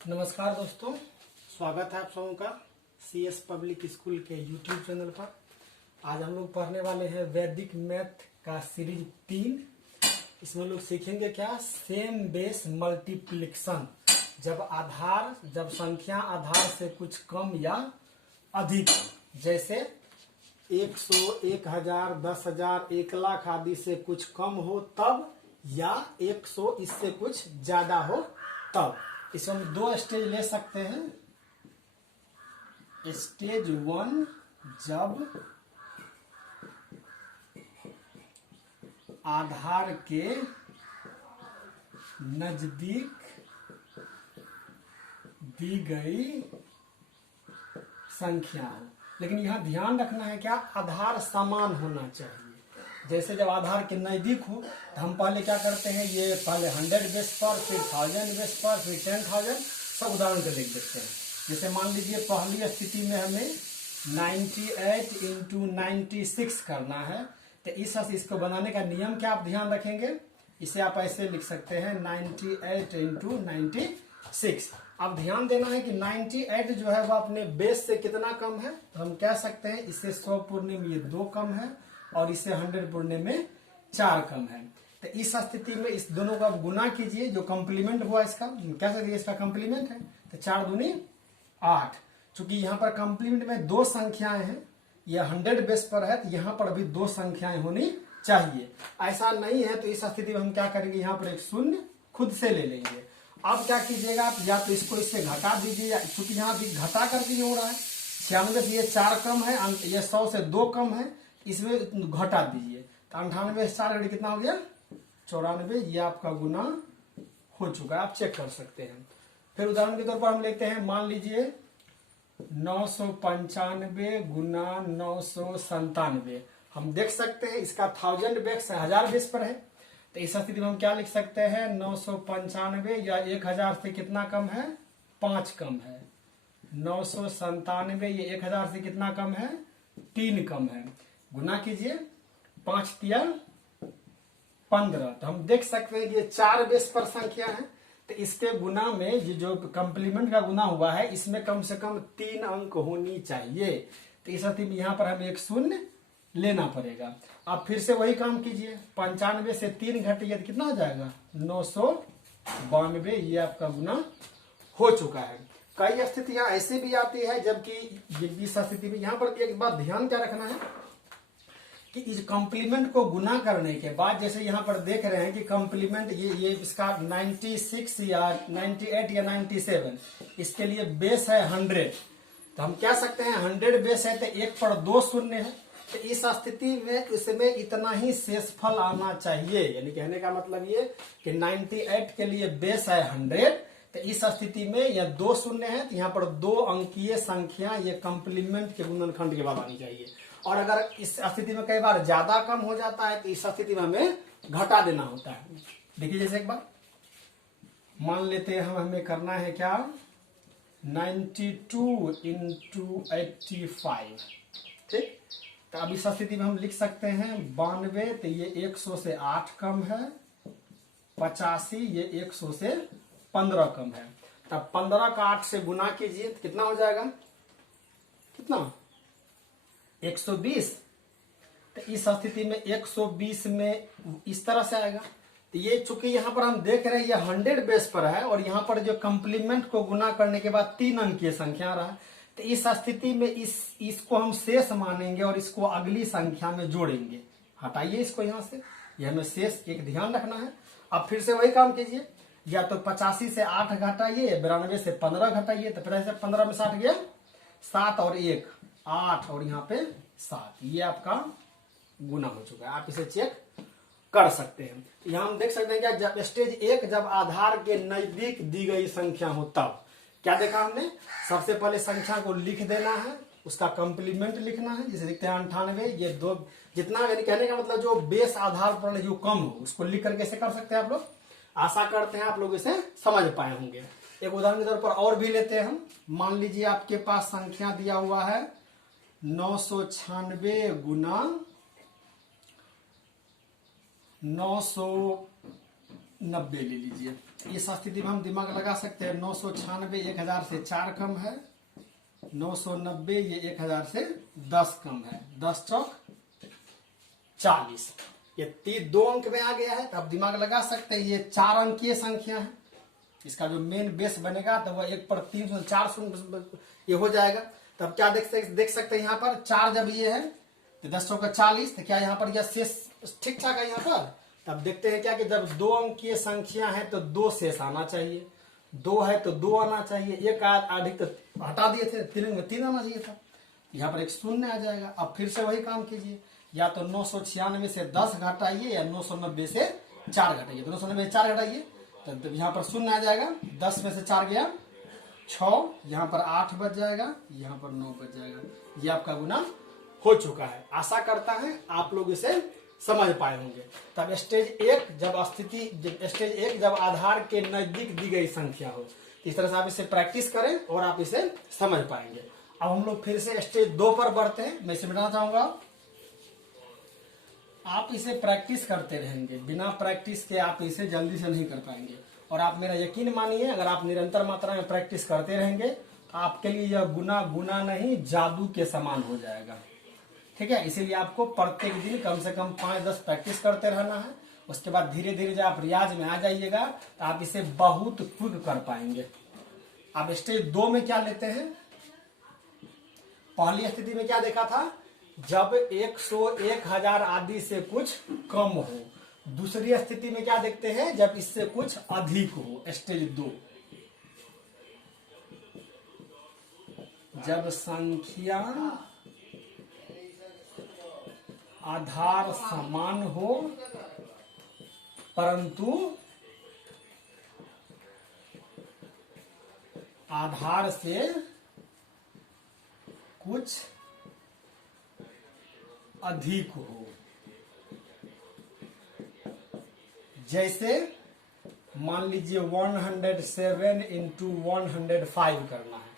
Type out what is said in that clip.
नमस्कार दोस्तों, स्वागत है आप सबों का CS पब्लिक स्कूल के YouTube चैनल पर। आज हम लोग पढ़ने वाले हैं वैदिक मैथ का सीरीज 3। इसमें लोग सीखेंगे क्या, सेम बेस मल्टीप्लिकेशन। जब संख्या आधार से कुछ कम या अधिक, जैसे 100, 1000, 10,000, 1,00,000 आदि से कुछ कम हो तब, या 100 इससे कुछ ज्यादा हो तब। इसमें हम 2 स्टेज ले सकते हैं। स्टेज 1, जब आधार के नजदीक दी गई संख्या हो, लेकिन यहां ध्यान रखना है क्या, आधार समान होना चाहिए। जैसे जब आधार के नजदीक हो तो हम पहले क्या करते हैं, ये पहले 100 बेस पर, फिर 1000 बेस पर, फिर 10,000, सब उदाहरण के लिख देते हैं। जैसे मान लीजिए पहली स्थिति में हमें 98 × 96 करना है, तो इसको बनाने का नियम क्या आप ध्यान रखेंगे, इसे आप ऐसे लिख सकते हैं 98 × 96। अब ध्यान देना है कि 98 जो है वह अपने बेस से कितना कम है, तो हम कह सकते हैं इसे 100 पूर्णे में ये 2 कम है और इसे 100 पूर्णे में 4 कम है। तो इस स्थिति में इस दोनों का गुना कीजिए, जो कंप्लीमेंट हुआ इसका, कह सकते इसका कंप्लीमेंट है, तो 4 दूनी 8। चूंकि यहाँ पर कंप्लीमेंट में 2 संख्याएं हैं, यह 100 बेस पर है, तो यहाँ पर भी 2 संख्याएं होनी चाहिए। ऐसा नहीं है तो इस स्थिति में हम क्या करेंगे, यहाँ पर एक शून्य खुद से ले लेंगे। अब क्या कीजिएगा आप, या तो इसको इससे घटा दीजिए, चूंकि यहाँ भी घटा करके ही हो रहा है। 96 से ये 4 कम है, ये 100 से 2 कम है, इसमें घटा दीजिए, तो 98 से 4 कितना हो गया, 94। ये आपका गुना हो चुका है, आप चेक कर सकते हैं। फिर उदाहरण के तौर पर हम लेते हैं, मान लीजिए 995 गुना 997। हम देख सकते हैं इसका 1000 बेस 1000 बेस पर है, तो इस स्थिति में हम क्या लिख सकते हैं, 995 या 1000 से कितना कम है, 5 कम है। 997 ये 1000 से कितना कम है, 3 कम है। गुना कीजिए, 5 तिया 15। तो हम देख सकते हैं कि ये 4 बेस पर संख्या है, तो इसके गुना में ये जो कंप्लीमेंट का गुना हुआ है, इसमें कम से कम 3 अंक होनी चाहिए। तो इस स्थिति में यहाँ पर हमें एक शून्य लेना पड़ेगा। अब फिर से वही काम कीजिए, 95 से 3 घटिए तो कितना हो जाएगा, 992। ये आपका गुना हो चुका है। कई स्थितियां ऐसे भी आती है, जबकि इस स्थिति में यहाँ पर एक बात ध्यान क्या रखना है कि इस कंप्लीमेंट को गुना करने के बाद, जैसे यहाँ पर देख रहे हैं कि कंप्लीमेंट ये इसका 96 या 98 या 97, इसके लिए बेस है 100। तो हम कह सकते हैं 100 बेस है तो 1 पर 2 शून्य है, तो इस स्थिति में इसमें इतना ही शेषफल आना चाहिए। यानी कहने का मतलब ये कि 98 के लिए बेस है 100, तो इस स्थिति में यह 2 शून्य है, तो यहाँ पर 2 अंकीय संख्या ये कंप्लीमेंट के गुणनखंड के बाद आनी चाहिए। और अगर इस स्थिति में कई बार ज्यादा कम हो जाता है, तो इस स्थिति में हमें घटा देना होता है। देखिए जैसे एक बार मान लेते हैं हमें करना है क्या, 92 × 85। ठीक, तो अब इस स्थिति में हम लिख सकते हैं 92, तो ये 100 से 8 कम है। 85 ये 100 से 15 कम है। तब 15 का 8 से गुना कीजिए तो कितना हो जाएगा, कितना, 120। तो इस स्थिति में 120 में इस तरह से आएगा। तो ये चूंकि यहाँ पर हम देख रहे हैं ये 100 बेस पर है, और यहाँ पर जो कंप्लीमेंट को गुना करने के बाद 3 अंकीय संख्या रहा, तो इस स्थिति में इसको हम शेष मानेंगे और इसको अगली संख्या में जोड़ेंगे। हटाइए इसको यहाँ से, ये हमें शेष एक ध्यान रखना है। अब फिर से वही काम कीजिए, या तो 85 से 8 घटाइए, 92 से 15 घटाइए, तो फिर से 15 में 60 गया, 7 और 1 8, और यहाँ पे 7। ये आपका गुना हो चुका है, आप इसे चेक कर सकते हैं। यहाँ हम देख सकते हैं क्या, जब स्टेज 1 जब आधार के नजदीक दी गई संख्या हो तब क्या देखा हमने, सबसे पहले संख्या को लिख देना है, उसका कंप्लीमेंट लिखना है। जैसे लिखते हैं 98, ये 2 जितना, यानी कहने का मतलब जो बेस आधार पर जो कम हो उसको लिख करके कैसे कर सकते हैं आप लोग। आशा करते हैं आप लोग इसे समझ पाए होंगे। एक उदाहरण के तौर पर और भी लेते हैं हम। मान लीजिए आपके पास संख्या दिया हुआ है 996 गुना 900 90 ले लीजिए। इस स्थिति में हम दिमाग लगा सकते हैं 996 1000 से 4 कम है, 990 ये 1000 से 10 कम है, 10 चौक 40। ये 2 अंक में आ गया है, तो आप दिमाग लगा सकते हैं ये 4 अंकीय संख्या है। इसका जो मेन बेस बनेगा तो वह 1 पर 3 4 ये हो जाएगा। तो अब क्या देख सकते हैं यहाँ पर 4 जब ये है तो 10 चौका 40, तो क्या यहाँ पर यह शेष ठीक ठाक है यहाँ पर। तब देखते हैं क्या कि जब 2 अंकीय संख्या है तो 2 शेष आना चाहिए, 2 है तो 2 आना चाहिए, एक अधिक तो हटा दिए थे, 3 में 3 आना चाहिए था, यहाँ पर एक शून्य आ जाएगा। अब फिर से वही काम कीजिए, या तो 996 से 10 घटाइए या 990 से 4 घटाइए। तो 990 से 4 घटाइए तो यहाँ पर शून्य आ जाएगा, 10 में से 4 गया 6, यहाँ पर 8 बच जाएगा, यहाँ पर 9 बच जाएगा। ये आपका गुना हो चुका है। आशा करता है आप लोग इसे समझ पाए होंगे। तब स्टेज 1 जब आधार के नजदीक दी गई संख्या हो, इस तरह से आप इसे प्रैक्टिस करें और आप इसे समझ पाएंगे। अब हम लोग फिर से स्टेज 2 पर बढ़ते हैं। मैं इसे मिटाना चाहूंगा, आप इसे प्रैक्टिस करते रहेंगे, बिना प्रैक्टिस के आप इसे जल्दी से नहीं कर पाएंगे। और आप मेरा यकीन मानिए, अगर आप निरंतर मात्रा में प्रैक्टिस करते रहेंगे तो आपके लिए यह गुना नहीं जादू के समान हो जाएगा। ठीक है, इसीलिए आपको प्रत्येक दिन कम से कम 5-10 प्रैक्टिस करते रहना है। उसके बाद धीरे धीरे जब आप रियाज में आ जाइएगा तो आप इसे बहुत क्विक कर पाएंगे। अब स्टेज 2 में क्या लेते हैं, पहली स्थिति में क्या देखा था, जब 100 1000 आदि से कुछ कम हो। दूसरी स्थिति में क्या देखते हैं, जब इससे कुछ अधिक हो। स्टेज 2 जब संख्या आधार समान हो परंतु आधार से कुछ अधिक हो। जैसे मान लीजिए 107 × 105 करना है,